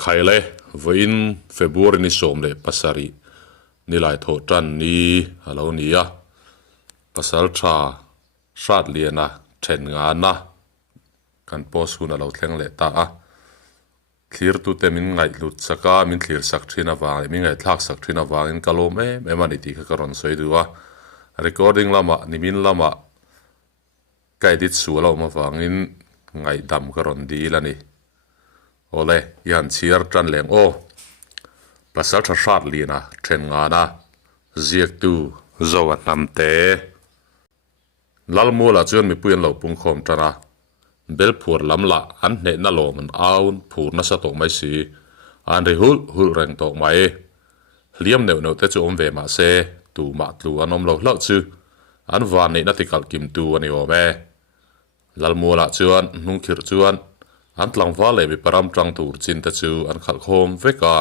ใครเลยวันเฟบรุยนิสมเลยภาษารีนี่หลายโทจันนี้ฮัลโหลนี่อะภาษาชาชาติเลียนะเช่นงานนะกันโพสต์คุณเราเทงเลตาคลีร์ตุเตมินไงลุดสักมินคลีร์สักทีนาวางมินไงทักสักทีนาวางอินกะโลเม่มันอิติขกรอนสวยดูว่า recording ละมานิมินละมาไกดิดสูเรามาวางอินไงดำกรอนดีละนี่โอเล่ยันเชียร์จันเลงโอภาษาชาติลีนะเช่นงานะZiaktu Zoa Hnamteลัลมูลาจวนมีปุยนเหล่าปุงคมจันนะเบลผัวลำละอันเนน่าโลมันเอาผัวน่าสะตกไม่สีอันเรหุลแรงตกไม่เลี้ยมเหนียวเตจูอมเวมาเซตูมาตูอันอมเหล่าเล่าจืออันวานนี่นัติกัลกิมตูอันนี้โอเมลัลมูลาจวนนุ่งขิรจวนอันตลังฟ้าเลยมีปรำจังตูจินตะจูอันขัดโคมเวกา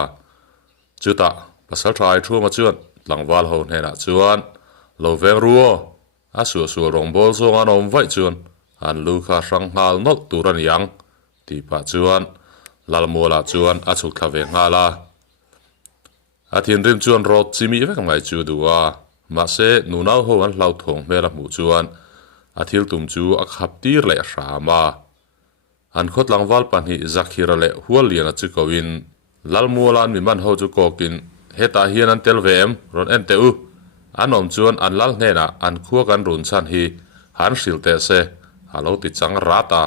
จุตาภาษาไทยทั่วมาจวนหลังวาลโหนเฮน่ะจวนโลเวงรัวอาสัวรงโบลซงอันอมไว้จวนอันลูกาสังหาลนกตูรันยังตีปะจวนลัลมูลาจวนอาชุกทเวงฮาลาอาทินริมจวนรถจิมีเวกไงจูดัวมาเสนูน่าโหอันเหล่าทงเมลับหมู่จวนอาทิลตุมจูอักขับตีร์เละสามาอันขดหลังวาลปันหิจักฮิระเละหัวเลียนจุกวินลัลมูลานมีมันเขาจุกกินเฮตาเฮียนันเตลเวมรอนเอ็นเตอุอันอมจวนอันลัลเนนะอันขัวกันรุนสันฮีหันสิลเตเซฮัลโหลติดจังราตา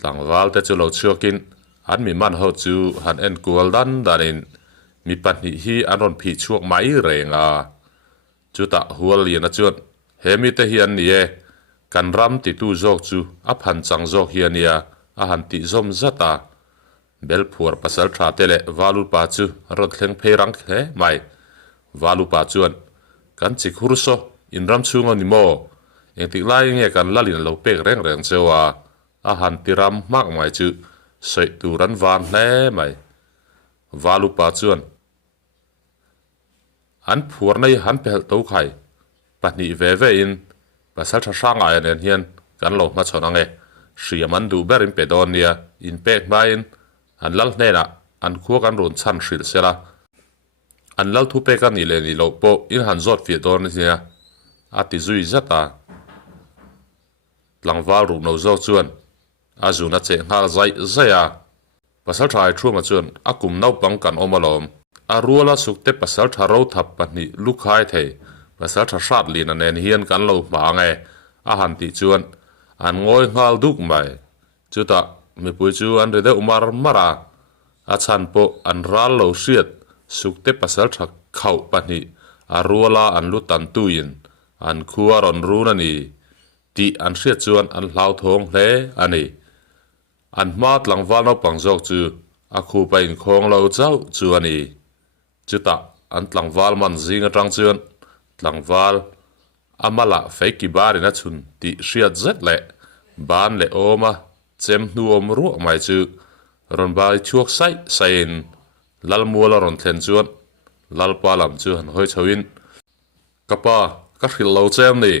หลังวาลเตจูโลเชื่อกินอันมีมันเขาจูหันเอ็นกัวดันดานินมีปันหิฮีอันรอนผีช่วงไม้เรงจุตะหัวเลียนจวนเฮมิเตเฮียนนี่กันรำติตูโจกจูอภันจังโจกเฮียนียอาหันติซอมจัตาเบลผัวภาษาชาเตเลวาลูปาจูรถเล็งเพรังเฮไม่วาลูปาจวนกันจิกฮุรโซอินรำชูงอนิโมเองติไลเงี้ยกันลลินเราเปกแรงเจ้าอาหันติรำมากไม่จูใส่ตูรันวานเล่ไม่วาลูปาจวนอันผัวในหันเปลตัวไข่ปัจนิเวเวอินภาษาชาช่างไอเนียนเฮียนกันหลงมาชนังเสียมันดูเบริมเปดอนเนียอินเปกไม่อันลัลเนนะอันขัวกันรุนชันสิลเซละอันลัลทุเปกันนี่เลนี่โลโปอินหันจอดฟีดอนเนี่ยอาติจุยจัตาหลังวารูนเอาจอดจวนอาจูนัดเจงฮาร์ใจเซียภาษาไทยชั่วมาจวนอากุมนาวปังกันอมาลอมอารัวละสุกเตภาษาไทยเราทับปันนี่ลูกหายเทภาษาไทยชาติลีนันเองเฮียนกันเราบางไงอาหันติจวนอันงอยงาลดุกไม่จุตามีปุยจวนเรื่องอุมารมาราอาชันโปอันรัลโลเชียดสุกเตภาษาไทยเข้าปันนี่อารัวละอันลุตันตุยินอันขัวรอนรู้นันนี่ตีอันเชียดจวนอันเหลาทงเล่อันนี้อันมาดหลังวาลนปังจอกจูอาคูไปอินคงเราเจ้าจวนนี้จุตาอันหลังวาลมันจิงจังจวนหลังวาลอามาละเฟกิบารินัชุนตีเชียดเจ็ดเละบานเละโอมาเจมนูอมรัวไม่จูรอนบายชวกไซไซน์ลัลมัวลารอนเทนจวนลัลปาลามจูหันหอยชวินกับป้าก็ขิลเราเจมนี่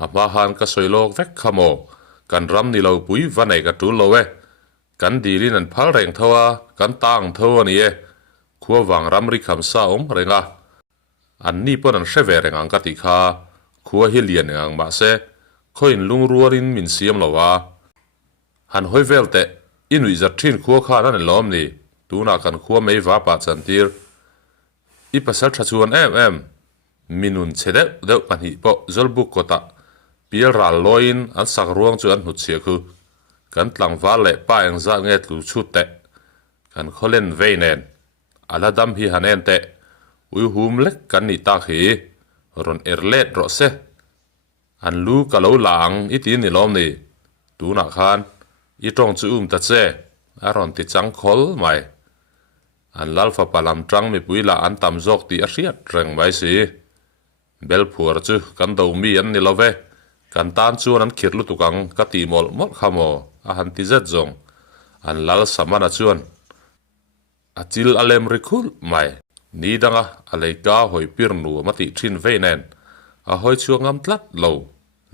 อามาฮันก็สวยโลกเวกขโมกันรำนี่เราปุยวันไหนก็จูโลเวกันดีลินันพัลเร่งทัวกันตั้งทัวนี่ขัววังรำริคำสาอมเร่งอันนี้ปนันเชเวเร่งอังกติคาขัวฮิเลียนอังมาเซคอยลุงรัวรินมินเซียมลาวาหันหอยเวลเตอินวิจัดทินขัวข้านั่นล้อมนี่ตูนักันขัวไม่ว่าปัจจันทีร์อีภาษาชวนมินุนเชเดเดวปันหิปอจลบุกกตะเปียรัลลอยน์อันสักรวงจวนหุดเสียคือกันหลังวาเล่ป้ายังจะเงตลูชุดเตกันเขาเล่นเวเนนอาลาดัมฮิฮันเอนเตอุยหุมเล็กกันนิตาขีรอนเลดรอเซอันลูกกะเลาหลังอีตีนี่ล้อมนี่ตูนักขันอีตรงจูตัดเซอารอนติดจังคอลไม่อันลัลฟาปาลัมจังมีปุยละอันตำจอกตีอาเซียแรงไม่สิเบลผัวจูกันดาวมีอันนี่ละเวกันตานจูนั้นขีดลุตุกังกตีมอลมอลขโมอาหันติเจ็ดจงอันลัลสามานาจวนอาจิลอเลมริคุลไม่นี่ดังอะไรก้าหอยปีร์นัวมาติชินเวเนนอาหอยชัวงำตลัดโล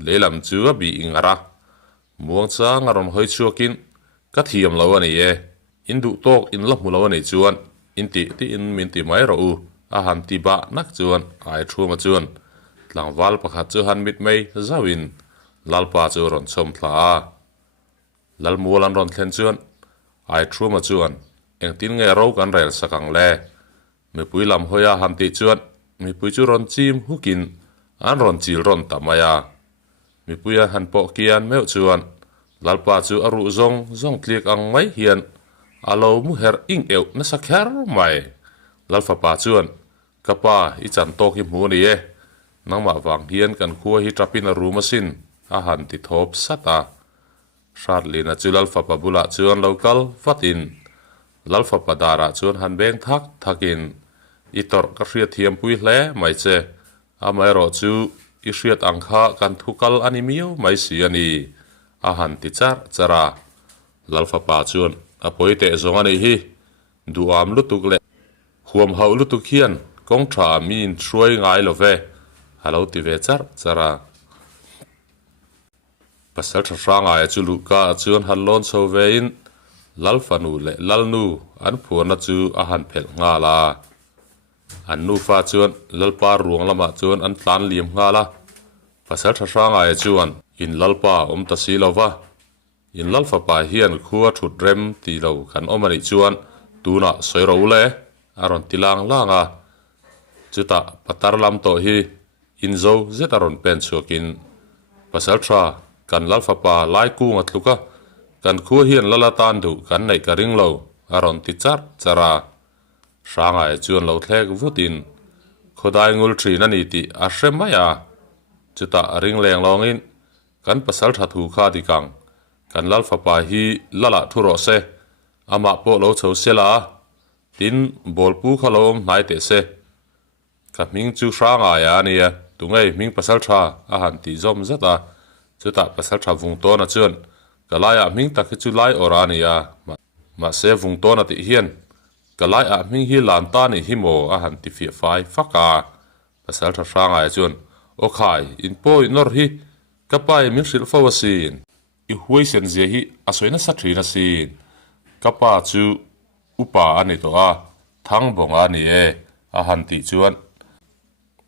เลลำจัวบีอิงระมวงจ้างอารมณ์หอยชัวกินก็เทียมโลอันนี้ in du tok in la mulaw nei chuan in ti in min ti mai ro u a han ti ba nak chuan ai thuma chuan tlangwal pakhat chu han mit mai zawin lalpa chu ron chom thla lalmul an ron thlen chuan ai thuma chuan eng tin nge ro kan rel sakang le mi pui lam hoya han ti chuan mi pui chu ron chim hukin an ron chil ron tamaya mi puya han po kian meu chuan lalpa chu aru zong tlik ang mai hian alo mu her ing eu na sakher mai lalfa pa chuan kapa I chan tok hi mu ni e nangma wang hian kan khuwa hi trapin a room asin a han ti thop sata Hratlina chu lalfa pa bula chuan local fatin lalfa pa dara chuan han beng thakin itor ka hria thiam pui hle mai che a mai ro chu I hriat angkha kan thukal ani miu mai si ani a han ti chara lalfa pa chuan a poite zong ani hi duam lutuk le huam hau lutuk hian kong tha min thruai ngai lo ve halo ti ve chara Pasaltha Hratliana chu luka chuan han lon so ve in lalfa nu le lalnu an phuana chu a han phel nga la an nu fa chuan lalpa ruang lama chuan an tlan liam nga la Pasaltha Hratliana chuan in lalpa ta si lova in lalfa pa hian khuwa thut rem ti lo kan omani chuan tuna soiro le aron tilang langa chuta patar lam to hi in zo zetaron pen chukin Pasaltha kan lalfa pa lai ku ngatluka kan khuwa hian lalatan du kan nei ka ring lo aron ti chara Hratliana chuan lo thlek vutin khodai ngul thin ani ti a hremaya chuta ring leng longin kan Pasaltha thu kha dikang kan lalfa pa hi lala thuro se ama po lo chho sela tin bolpu khalom nai te se ka ming chu Hratliana ya ania tungai ming Pasaltha a han ti zom zata chuta Pasaltha vungto na chuan kalaya ming takhi chu lai orania ma se vungto na ti hian kalaya ming hi lanta ni himo a han ti fi fai faka Pasaltha Hratliana chuan o khai in poi nor hi kapai min hril fawasin I huai sen zia hi asoina sathina sin kapa chu upa ani to a thang bonga ni e a han ti chuan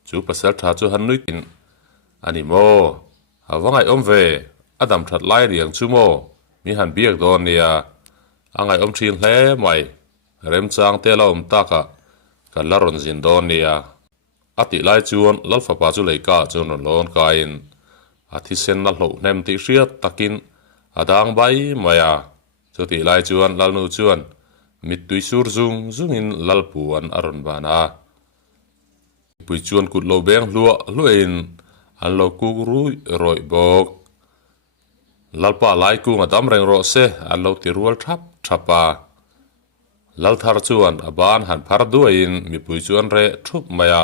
chu Pasaltha chu han nuikin ani mo awangai omve adam that lai riang chu mo mi han biak don nia angai om thin hle mai rem chang te lom taka kan la ron zin don nia ati lai chuan lalfa pa chu leika chuan ron lon kain athi sen na hlo nem ti hriat takin adang bai maya chu ti lai chuan lalnu chuan mit tui sur zungin lalpuan aron bana pui chuan kut lo beng hluain an lo kuk rui roi bok lalpa lai ku ngadam reng ro se an lo ti rual thapa lal thar chuan aban han phar duain mi pui chuan re thup maya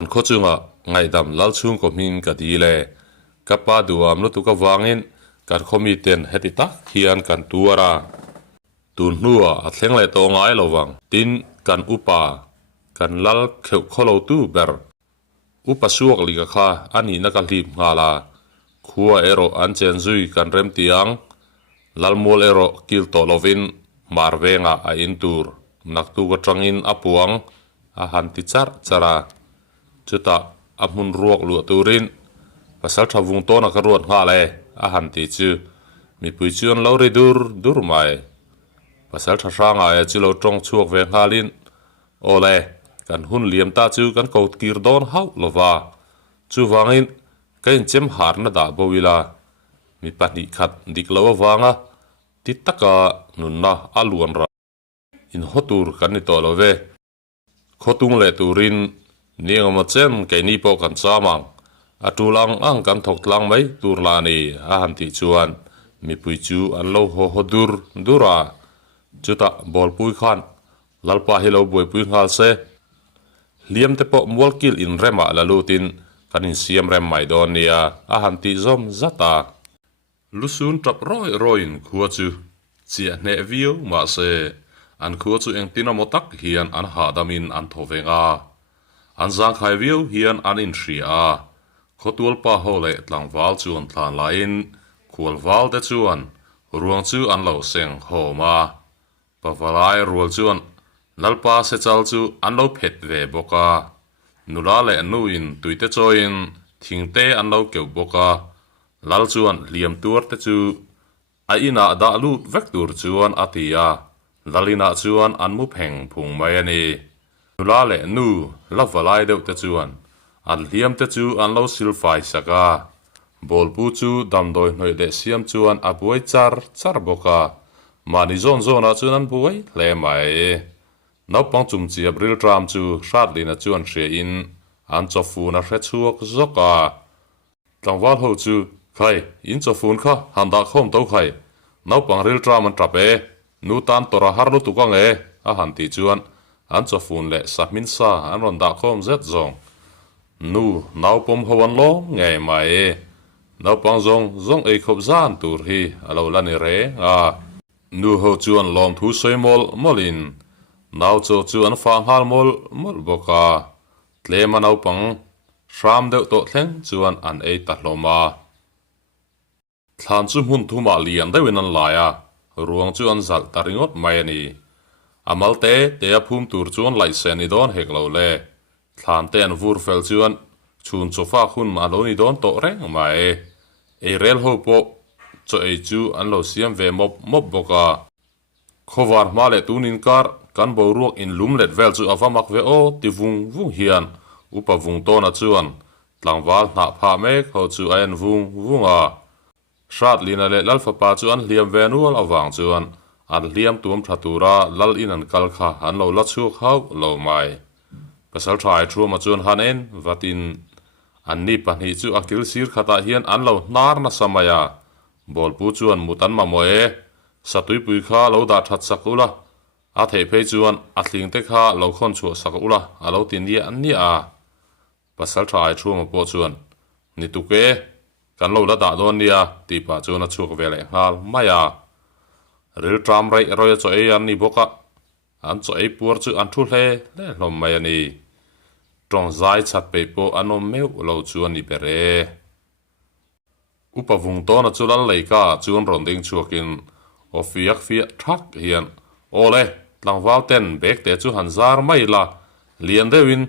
an kho chunga ngaidam lal chung ko min ka di le kapa duam lu tu ka wangin kan khomi ten heti tak hian kan tuara tun hnuwa a thleng le to ngai lowang tin kan upa kan lal kheu kholo tu ber upa suak liga kha ani na ka hlip ngala khuwa ero an chen zui kan rem tiang lalmol ero kil to lovin marvenga a intur naktu ka tangin apuang a han ti chara chuta amun ruak lu turin Pasaltha vungto na ka ruat nga le a han ti chu mi pui chuan lo ri dur mai Pasaltha Hratliana chu lo tong chuak ve ngalin ole kan hun liam ta chu kan kaut kir don hau lova chu wangin kain chem har na da bowila mi pani khat dik lo wanga ti taka nunna aluan ra in hotur kan ni to love khotung le turin niangama chen ke ni po kan chamang atulang ang kan thok tlang mai turlani a han ti chuan mi pui chu an lo ho dura chuta bol pui khan lalpa hi lo boi pui ngal se liam te po mual kil in rema la lutin kanin siam rem mai don nia a han ti zom zata lusun trap roin khuwa chu chia ne view ma se an khuwa chu eng tina motak hian an hadamin an thovenga an zang khai view hian an in thria khotul pa hole tlangwal chuan thlan lain khulwal te chuan ruang chu an lo seng homa ปะวลายรัวจวนนัลปาเสจัลจูอันเราเผ็ดเวบกานุลาเลนูอินตุยเตจอยนทิ้งเตอันเราเกี่ยวบกาลัลจวนเลียมตัวเตจูไออินาดาลูดเวกตูร์จวนอาติยาลัลินาจวนอันมุเพงพุงไม่เนนุลาเลนูลาวลายเดวเตจวนอันเลียมเตจูอันเราซิลไฟสกาบอลปูจูดำโดยหน่วยเดเซียมจวนอาบวยจาร์บกามานิจอนโซนาจวนอันบวยเลไม่นับปังจุมจีบริลทรามจูชาดลีนาจวนเชียอินอันจฟูนาเรชัวกซกาตังวัลหูจูใครอินจฟูนข้าหันดาคมเต้าใครนับปังริลทรามันจับนูตันตัวระหารลุตุกังอาหันติจวนอันจฟูนเละสักมินซาอันรันดาคมเซตจงนูนับปมฮวันโลไงไม่นับปังจงขบจานตูร์ฮีอาลาลานิเรนูหูจวนลอมทูสวยมอลินนาวจวนฟังฮาลมลบกาเลมันเอาปังชามเดวโตเทงจวนอันตัดลมาทานจุมุนทุมาเลียนได้เวนันลายรวงจวนจัลตาริงอดไม่นีอามัลเตเตียพุ่มตูร์จวนไหลเซนิดอนเฮกเลาเล่ทานเตนวูร์เฟลจวนชุนโซฟาคุณมาโลนิดอนโตเร่งไม่เรลโฮโปจะจูอันโลเซียมเวมบบกาขวารมาเลตูนินการกันบรวกอินลุมเล็ดเวลจูอาฟามักเวโอติวุงเฮียนอุปวุงโตนาจวนหลังวาลนาพาเมกเขาจูไอน์วุงชาดลีนาเลลัลฟาปาจวนเลียมเวนัวลาวางจวนอันเลียมตัวมทัตูราลัลอินันกัลคาอันโลลัดชูเขาโลไม่ภาษาไทยชัวมาจวนฮันเอ็นวัตินอันนี้ปัญหาจูอักติลซีร์ขตาเฮียนอันโลนารนาสมัยบอลปูจวนมุตันมาโมเอสตุยปุยข้าโลดาทัดสักุละอาเทเพจวนอัดลิงเตข้าโลคนชัวสักุละอาโลตินเดียอันนี้ภาษาไทยชัวมาปจวนนิตุเกกันโลละดาโดนเดียตีปาจวนชัวกเวลฮาลไม่หรือตรามไรรอยจ่อยอันนี้บกะอันจ่อยปวดจูอันทุเลเล่ลมไม่นี่ตรงใจชัดไปโปอันนมเมวโลจวนนี่เปเรอุปวุงโตนจุลันเลยกาจวนรอนดิงชัวกินโอฟิยักฟิยทักเฮียนโอเล่หลังวาลเต้นเบกเตจูหันซาร์ไม่ละเลียนเดวิน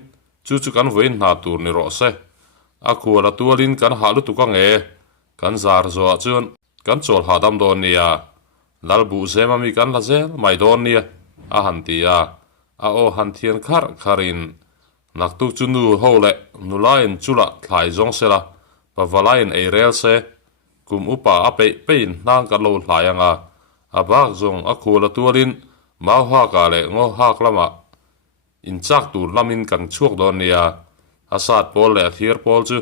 จูกันเวนนาตูร์นิโรเซอาคัวละตัวลินกันหาลุตุกังกันซาร์โซจวนกันโจลหาดำโดนเนียลัลบูเซมามีกันละเซลไม่โดนเนียอาหันตียาอาโอหันเทียนคารินนักตุจุนูโฮเล่นุลายินจุละทายจงเซละปะวลายินเรลเซกุมอุปาอเปย์นางกันโลหลายังอาบักจงอาคัวละตัวลินมาฮากาเลงอฮากละมาอินจักตูลามินกันช่วงโดนเนียอาซาดโพลเลเทียร์โพลจู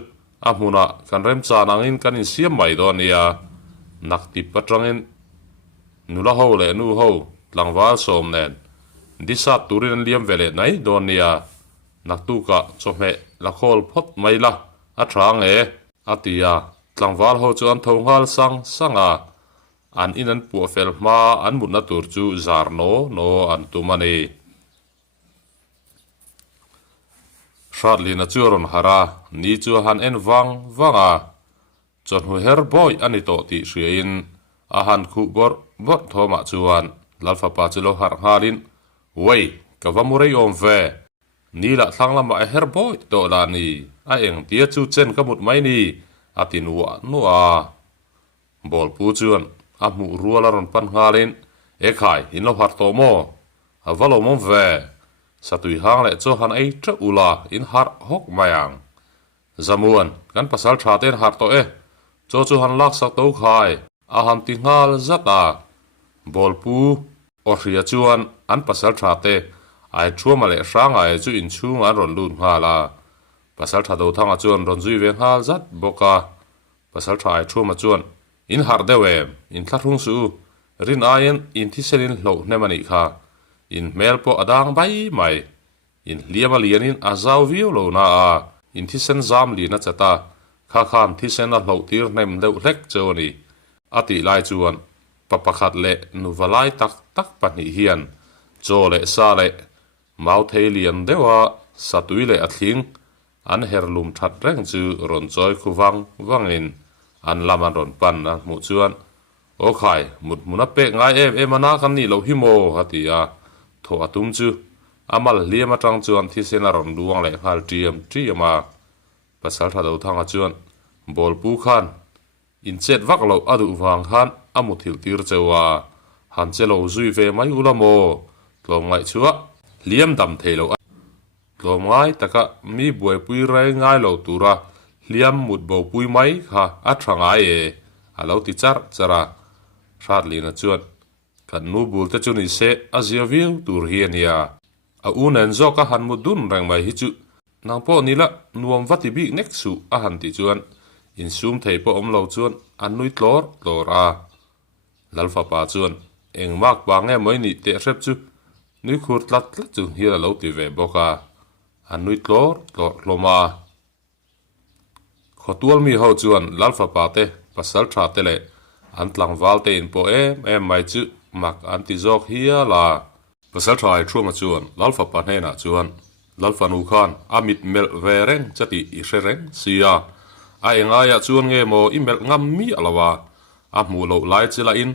อามุนะกันเริ่มจานังอินกันอินเสียมไม่โดนเนียนักติปจังอินนุละโฮเลนูโฮหลังวาลโสมเนนดิซาตูรินเลียมเวเลไนโดนเนียนักตุกะจงเมละโคลพดไม่ละอัทรางอาติยาหลังวาลโฮจูอันทงฮัลสังอันอินันปัวเฟลมาอันมุนตูร์จูจาร์โนอันตุมันชาดลีนาจูรอนฮารานี่จูฮันเอ็นวังจนหัวเฮร์บอยอันนี้โตติเชียนอาหันคูบอร์โทมาจวนลัลฟาปาจิโลฮาร์ฮารินเว้ยกับว่ามุเรยอมเวนี่ละทั้งละมาเฮร์บอยโตลานีไอเองเตียจูเจนกับมุดไม่นี่อาตินัวบอลปูจวนอามูรัวลารอนปันฮารินขายอินโลฮาร์โตโมอาวาโลมอมเวสตุยหางและโจฮันเจ้าอุลาอินฮาร์ฮกมายังจามวนกันภาษาชาเตนฮาร์โตโจฮันลักสักโตขายอาหันติงาลจัตตาบอลปูออริยจวนอันภาษาชาเตไอชัวมาเลช่างไอจูอินชูงานรอนลุนฮาลาภาษาชาโดทั้งจวนรอนจุยเวงฮาลจัดบกาภาษาชาไอชัวมาจวนอินฮาร์เดเวมอินทัดหุงสูรินอายันอินที่เซลินโลเนมันอีกค่ะอินเมลโปอดังใบไม่อินเลียมาเลียนินอาซาววิโอโลนาอินที่เซนซามลีนัจตาข้าขานที่เซนนัลโลตีร์เนมเดวเล็กเจวนีอติไลจวนปะปะขัดเละนูวไลตักปนิเฮียนโจเลซาเลมาวเทเลียนเดวะสัตุยเลอัดลิงอันเฮร์ลุมทัดแรงจูรอนจอยคูวังอินอันลามันรอนปันมุจวน ô khai một muốn áp bệ ngay em mà na kan ni lo hi mo hati à thọ atum chu amal liam atang chuan thi sen a ron luang le hal triam à pasal tha do thanga chuan bol pu khan in chet vak lo adu wang khan amu thil tir chewa han che lo zui ve mai ulamo tlom ngai chua liam dam thelo tlom ngai taka mi buai pui rai ngai lo tura liam mut bo pui mai kha athanga e alo ti chara Hratliana chuan kan nu bul te chuni se azia viu tur hiania a unen zo ka han mudun rang mai hi chu nang po ni la nuam vati bi nek su a han ti chuan in sum thei po om lo chuan an nui tlor a lalfa pa chuan eng mak ba nge moi ni te rep chu nui khur tlat chu hi lo ti ve boka an nui tlor hloma khotual mi ho chuan lalfa pa te pasal tha te le an tlang valte in po em mai chu mak an ti zok hia la pasal tha ai thuma chuan lalfa pa hena chuan lalfa nu khan amit mel vereng chati i sereng sia a enga ya chuan nge mo email ngam mi alawa a mu lo lai chila in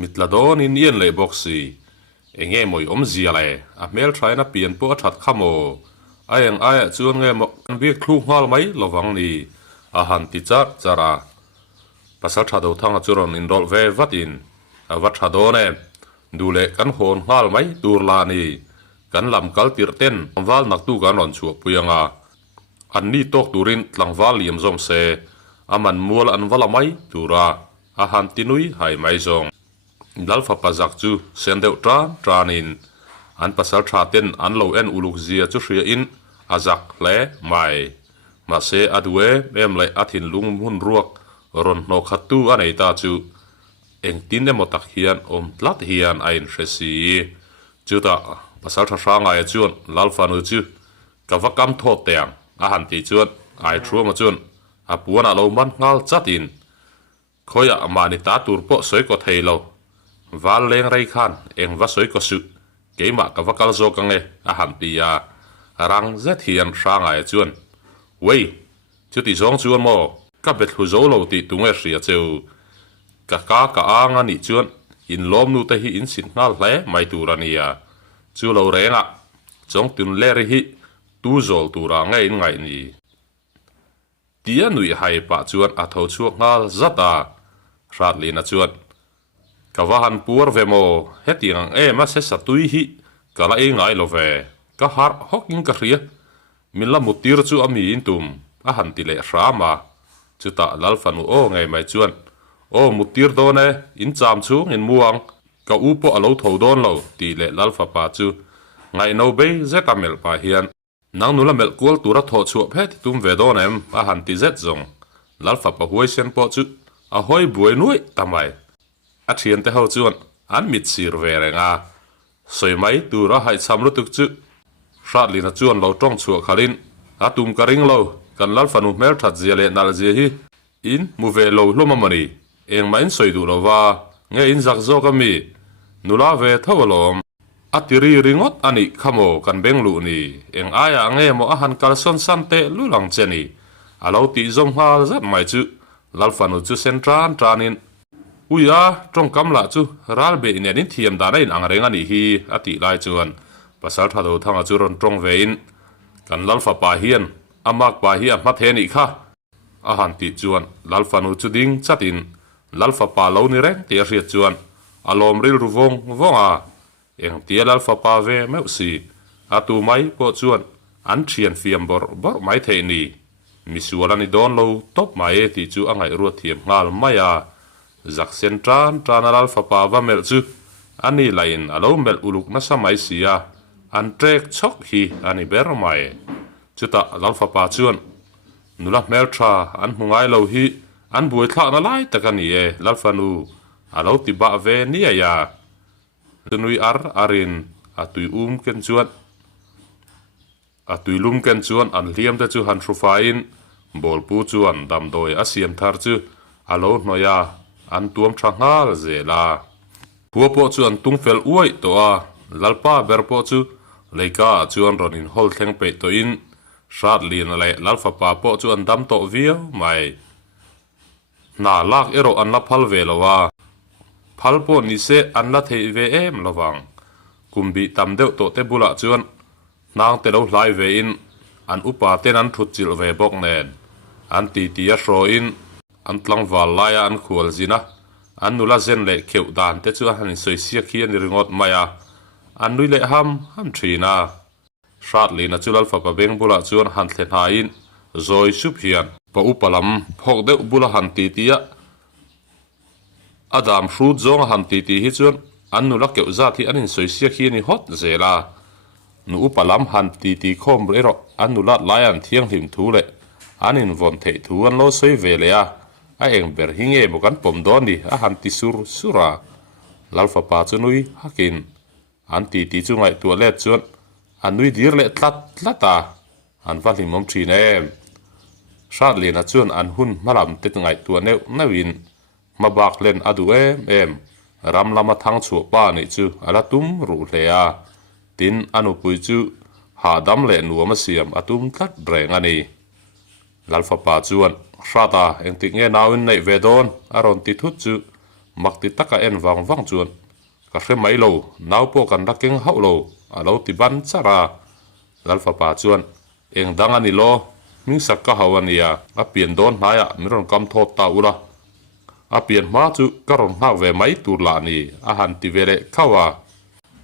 mitladon in yen le boxi enge moi om zia le a mel thaina pian po that khamo a eng a ya chuan nge mo kan bi khlu ngal mai lowang ni a han ti chara pasal tha do thanga churon in rol ve vatin a wat tha do ne dule kan hon ngal mai tur la ni kan lam kal tir ten wal nak tu kan ron chu puyanga an ni tok turin tlangwal liam zom se aman mual an wala mai tura a han tinui hai mai zong dalfa pazak chu sendeu tranin an pasal tha ten an lo en uluk zia chu hria in azak le mai ma se adwe em le athin lung hun ruak ron no khatu anei ta chu eng tin emo tak hian om tlat hian ain resi chu ta pasal tha sanga ya chuan lalfa nu chu kawakam tho teang a han ti chuan ai thruama chuan a puana lo man ngal chatin khoya amani ta tur po soi ko theilo wal leng rei khan eng wa soi ko su keima kawakal zo kange a han ti ya rang zet hian sanga ya chuan wei chu ti zong chuan mo ka bet hu zo lo ti tunge ria cheu ka anga ni chuan in lom nu te hi in sin ngal hle mai turania chu lo renga chong tun le ri hi tu zol tura ngai in ngai ni tia nui hai pa chuan a tho chuak ngal zata Hratliana chuan kawahan pur vemo hetiang ma se satui hi kala e ngai lo ve ka har hoking ka ria min la mutir chu ami in tum a han ti le rama chuta lalfanu o ngai mai chuan o mutir do ne in cham chung in muang ka upo alo tho don lo ti le lalfa pa chu ngai no be zetamel pa hian nang nula mel kol tura tho chu phet tum ve don em a han ti zet zong lalfa pa huai sen po chu a hoi buai nuai tamai a thian te ho chuan an mit sir ve renga soi mai tura hai cham lu tuk chu Hratliana chuan lo tong chu khalin a tum ka ring lo kan lalfanu mel that zia le nal zia hi in mu ve lo hloma mani eng main soi du lo wa nge in zak zo ka mi nula ve thawalom atiri ringot ani khamo kan benglu ni eng aya nge mo a han kal son sante lulang cheni alo ti zom ha zat mai chu lalfanu chu sentran tranin uya trong kam la chu ral be in ani thiam da na in ang renga ni hi ati lai chuan pasal tha do thanga chu ron trong ve in kan lalfa pa hian amak pa hi a ma the ni kha a han ti chuan lalfanu chu ding chatin lalfa pa lo ni reng ti riat chuan alom ril ruwong wonga eng ti lalfa pa ve meu si atu mai po chuan an thian fiam bor mai the ni misuala ni don lo top mai ti chu angai ru thiam ngal maya zak sen tran lalfa pa va mel chu ani lain alo mel uluk na samai sia an trek chok hi ani ber mai chuta lalfa pa chuan nula mel tha an hungai lo hi an buai thla na lai takani e lalfanu alo ti ba ve ni ya tunui arin atui ken chuan atui lum ken chuan an liam te chu han thrufain bol pu chuan dam doi asiam thar chu alo hnoya an tuam thangal zela puapo chuan tungfel uai to a lalpa berpo chu leika chuan ronin hol thleng pe to in Hratliana le lalfa pa po chuan dam to via mai na lak ero an la phal ve lowa phal po ni se an la thei ve em lawang kumbi tam deuh to te bula chuan nang te lo hlai ve in an upa ten an thut chil ve bok nen an ti a hro in an tlang wal laia an khual zina an nula zen le kheu dan te chu han soi sia khi an ringot maya an nui le ham thina Hratliana chulal fa pa beng bula chuan han thlen ha in zoi sup hian pa upalam phok deuh bula han tia Adam fruit zong han ti hi chuan an nu la keu za thi an in soi sia khi ni hot zela nu upalam han ti khom rero an nu la lion thiang him thu le an in von thei thu an lo soi ve le a eng ber hinge mo kan pom don ni a han ti sura lalfa pa chu nui hakin an ti chu ngai tu le chuan an nui dir le tlata an va hlim mom thin em Hratliana chuan an hun malam te ngai tu neuin ma bak len adu em ram lama thang chu pa ni chu ala tum ru hle a tin anu pui chu ha dam le nu ma siam atum tlat breng ani lalfa pa chuan Hrata eng ti nge nawin nei ve don aron ti thut chu mak ti taka en wang chuan ka hre mai lo naw po kan rakeng hau lo alo ti ban chara lalfa pa chuan eng dang ani lo ming sak ka hawania a pian don haya miron kam thot ta ula a pian ma chu karon ha ve mai tur la ni a han ti vele khawa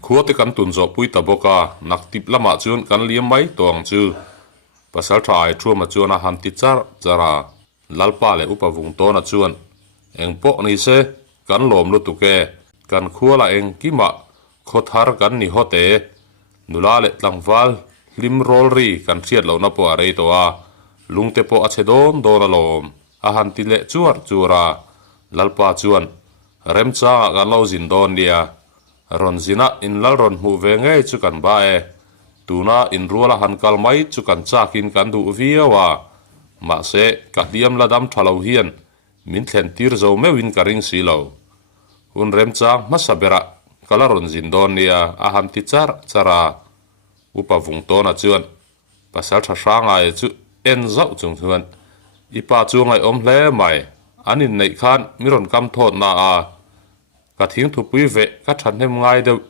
khuate kan tun zo pui ta boka nak tip lama chun kan liam mai tong chu Pasaltha ai thu ma chuan a han ti chara lalpa le upa vung to na chuan eng po ni se kan lom lu tuke kan khuala eng kima khothar kan ni hote nula le tlangwal lim rol ri kan thiat lo na po arei to a lungte po a chedon do na lom a han ti le chura lalpa chuan rem cha kan lo zin don dia ron zina in lal ron hu ve nge chu kan ba e tuna in ruala han kal mai chu kan chakin kan du viawa ma se ka diam la dam thalo hian min thlen tir zo mewin ka ring si lo un rem cha ma sabera kala ron zin don nia a han ti chara upa vung to na chuan Pasaltha Hranga e chu en zau chung chuan ipa chu ngai om hle mai anin nei khan miron kam thot na a ka thing thu pui ve ka than hem ngai deuh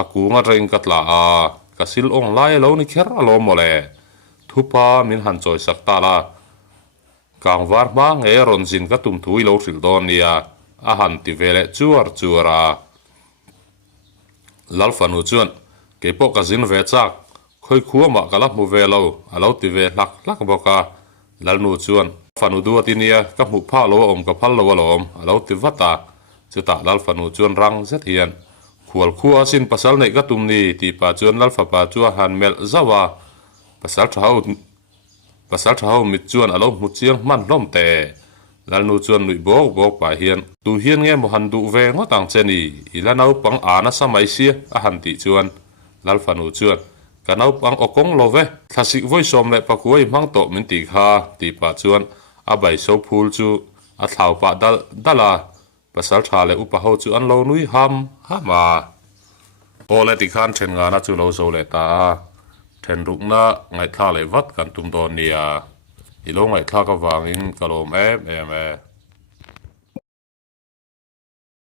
a kunga reng katla a ka sil ong lai lo ni kher alo mole thupa min han choi sak ta la kang war ma nge ron zin ka tum thui lo hril don nia a han ti vele chura lalfanu chuan ke po ka zin ve chak khoi khuwa ma kala mu ve lo alo ti ve lak boka lalnu chuan fanu du atinia ka mu pha lo om ka phal lo lom alo ti vata chuta lalfanu chuan rang zet hian khual khuwa sin pasal nei ka tum ni ti pa chuan lalfa pa chu han mel zawa Pasaltha hau mit chuan alo mu chiang man lom te lalnu chuan nui bok pa hian tu hian nge mo han du ve ngotang cheni ilanau pang ana samai sia a han ti chuan lalfanu chuan kanau pang okong love thlasik voi som le pakuai mang to min ti kha ti pa chuan a bai so phul chu a thlau pa dala Pasaltha le upa ho chu an lo nui hama ole ti khan then nga na chu lo so le ta then ruk na ngai thla le wat kan tum don nia i lo ngai thla ka wangin kalom em